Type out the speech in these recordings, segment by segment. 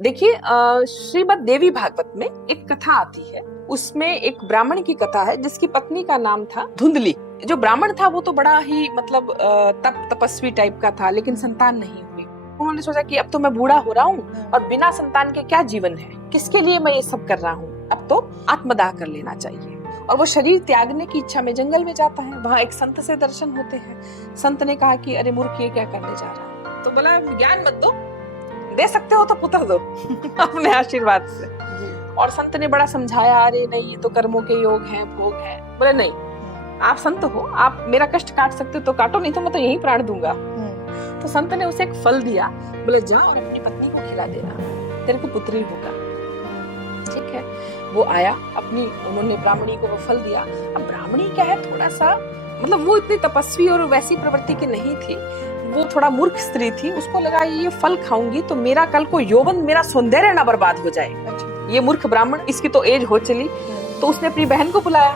देखिए श्रीमद् देवी भागवत में एक कथा आती है। उसमें एक ब्राह्मण की कथा है जिसकी पत्नी का नाम था धुंधली। जो ब्राह्मण था वो तो बड़ा ही मतलब तपस्वी टाइप का था, लेकिन संतान नहीं हुई। उन्होंने सोचा कि अब तो मैं बूढ़ा हो रहा हूँ और बिना संतान के क्या जीवन है, किसके लिए मैं ये सब कर रहा हूँ, अब तो आत्मदाह कर लेना चाहिए। और वो शरीर त्यागने की इच्छा में जंगल में जाता है। वहाँ एक संत से दर्शन होते हैं। संत ने कहा कि अरे मूर्ख, ये क्या करने जा रहा है? तो बोला ज्ञान मत दो, दे सकते हो तो पुत्र दो अपने आशीर्वाद से। और संत ने बड़ा समझाया, अरे नहीं ये तो कर्मों के योग हैं, भोग है। बोले नहीं, आप संत हो, आप मेरा कष्ट काट सकते हो तो काटो, नहीं तो मैं तो यही प्राण दूंगा। तो संत ने उसे एक फल दिया। बोले जा और अपनी पत्नी को खिला देना, तेरे को पुत्री होगा। ठीक है, वो आया, उन्होंने ब्राह्मणी को वो फल दिया। अब ब्राह्मणी क्या है, थोड़ा सा मतलब वो इतनी तपस्वी और वैसी प्रवृत्ति की नहीं थी, वो थोड़ा मूर्ख स्त्री थी। उसको लगा ये फल खाऊंगी तो मेरा कल को यौवन, मेरा सौंदर्य ना बर्बाद हो जाए। ये मूर्ख ब्राह्मण, इसकी तो एज हो चली। तो उसने अपनी बहन को बुलाया।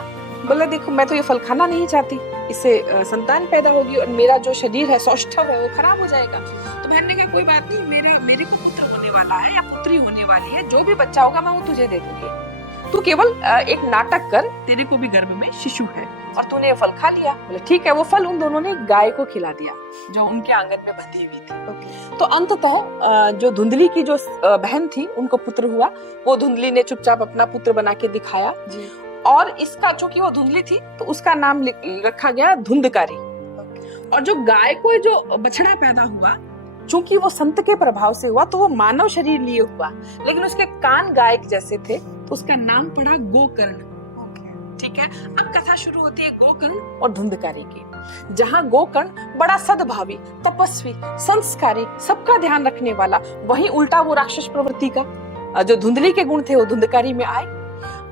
बोले देखो, मैं तो ये फल खाना नहीं चाहती, इससे संतान पैदा होगी और मेरा जो शरीर है, सौष्ठव है, वो खराब हो जाएगा। तो बहन ने कहा कोई बात नहीं, मेरे को पुत्र होने वाला है या पुत्री होने वाली है, जो भी बच्चा होगा मैं वो तुझे दे दूंगी। तू केवल एक नाटक कर, तेरे को भी गर्भ में शिशु है और तूने ये फल खा लिया। बोले ठीक है। वो फल उन दोनों ने गाय को खिला दिया जो उनके आंगन में बंधी हुई थी। तो अंततः जो धुंधली की जो बहन थी, उनको पुत्र हुआ। वो धुंधली ने चुपचाप अपना पुत्र बना के दिखाया जी। और इसका, चूंकि वो धुंधली थी तो उसका नाम रखा गया धुंधकारी। और जो गाय को जो बछड़ा पैदा हुआ, चूंकि वो संत के प्रभाव से हुआ तो वो मानव शरीर लिए हुआ, लेकिन उसके कान गाय जैसे थे तो उसका नाम पड़ा गोकर्ण। ठीक है, अब कथा शुरू होती है गोकर्ण और धुंधकारी की। जहाँ गोकर्ण बड़ा सद्भावी, तपस्वी, संस्कारी, सबका ध्यान रखने वाला, वहीं उल्टा वो राक्षस प्रवृत्ति का जो धुंधली के गुण थे वो धुंधकारी में आए।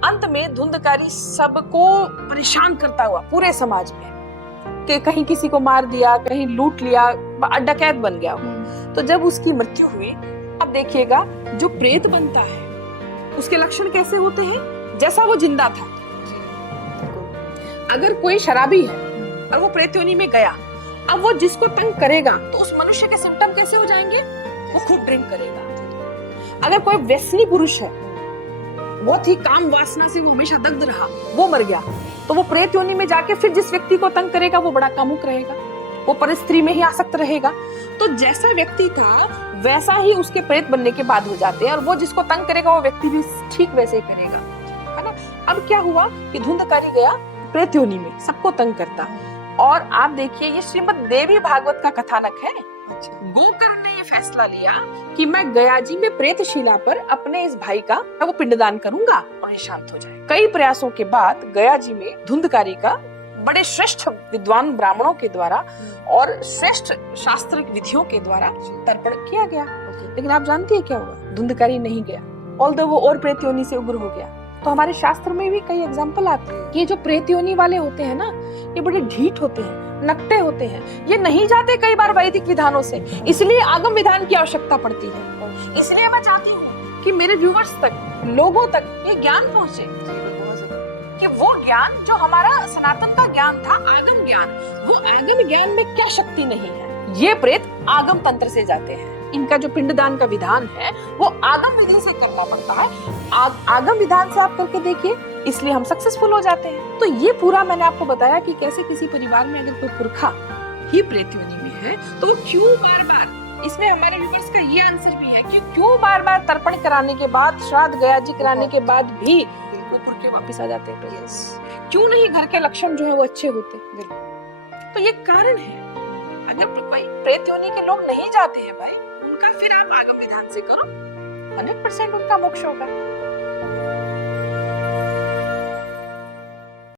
अंत में धुंधकारी सबको परेशान करता हुआ पूरे समाज में, कि कहीं किसी को मार दिया, कहीं लूट लिया, डकैत बन गया। तो जब उसकी मृत्यु हुई, अब देखिएगा जो प्रेत बनता है उसके लक्षण कैसे होते हैं, जैसा वो जिंदा था। अगर कोई शराबी है और वो प्रेत योनि में गया, अब वो जिसको तंग करेगा तो उस मनुष्य के सिम्टम कैसे हो जाएंगे, वो खूब ड्रिंक करेगा। अगर कोई व्यसनी पुरुष है, वो थी काम वासना से वो हमेशा दग्ध रहा, वो मर गया, तो वो प्रेत योनि में जाके फिर जिस व्यक्ति को तंग करेगा वो बड़ा कामुक रहेगा, वो परस्त्री में ही आसक्त रहेगा। तो जैसा व्यक्ति था वैसा ही उसके प्रेत बनने के बाद हो जाते हैं, और वो जिसको तंग करेगा वो व्यक्ति भी ठीक वैसे करेगा, है ना। अब क्या हुआ कि धुंधकारी गया प्रेत योनि में, सबको तंग करता। और आप देखिए, ये श्रीमद् देवी भागवत का कथानक है। गोकर्ण ने ये फैसला लिया कि मैं गयाजी में प्रेतशिला पर अपने इस भाई का वो पिंडदान करूंगा और ये शांत हो जाए। कई प्रयासों के बाद गयाजी में धुंधकारी का बड़े श्रेष्ठ विद्वान ब्राह्मणों के द्वारा और श्रेष्ठ शास्त्र विधियों के द्वारा तर्पण किया गया। लेकिन आप जानती है क्या हुआ, धुंधकारी नहीं गया, ऑल्दो वो और प्रेत योनि से उग्र हो गया। तो हमारे शास्त्र में भी कई एग्जाम्पल आते हैं कि जो प्रेत योनि वाले होते हैं ना, ये बड़े ढीठ होते हैं, नकटे होते हैं, ये नहीं जाते कई बार वैदिक विधानों से, इसलिए आगम विधान की आवश्यकता पड़ती है। इसलिए मैं चाहती हूँ कि मेरे व्यूवर्स तक, लोगों तक ये ज्ञान पहुँचे कि वो ज्ञान जो हमारा सनातन का ज्ञान था, आगम ज्ञान, वो आगम ज्ञान में क्या शक्ति नहीं है। ये प्रेत आगम तंत्र से जाते हैं, इनका जो पिंडदान का विधान है वो आगम विधि से करना पड़ता है। आगम विधान से आप करके देखिए, इसलिए हम सक्सेसफुल हो जाते हैं। तो ये पूरा मैंने आपको बताया कि कैसे किसी परिवार में अगर कोई पुरखा ही प्रेत योनि में है तो वो क्यों बार बार, इसमें हमारे व्यूअर्स का ये आंसर भी है कि क्यों बार बार तर्पण कराने के बाद, श्राद्ध गयाजी कराने के बाद भी वो पुरखे वापिस आ जाते हैं। क्यों नहीं घर के लक्षण जो है वो अच्छे होते। तो ये कारण है। अगर कोई प्रेत योनि के लोग नहीं जाते हैं भाई, उनका फिर आप आगम विधान से करो, 100% उनका मोक्ष होगा।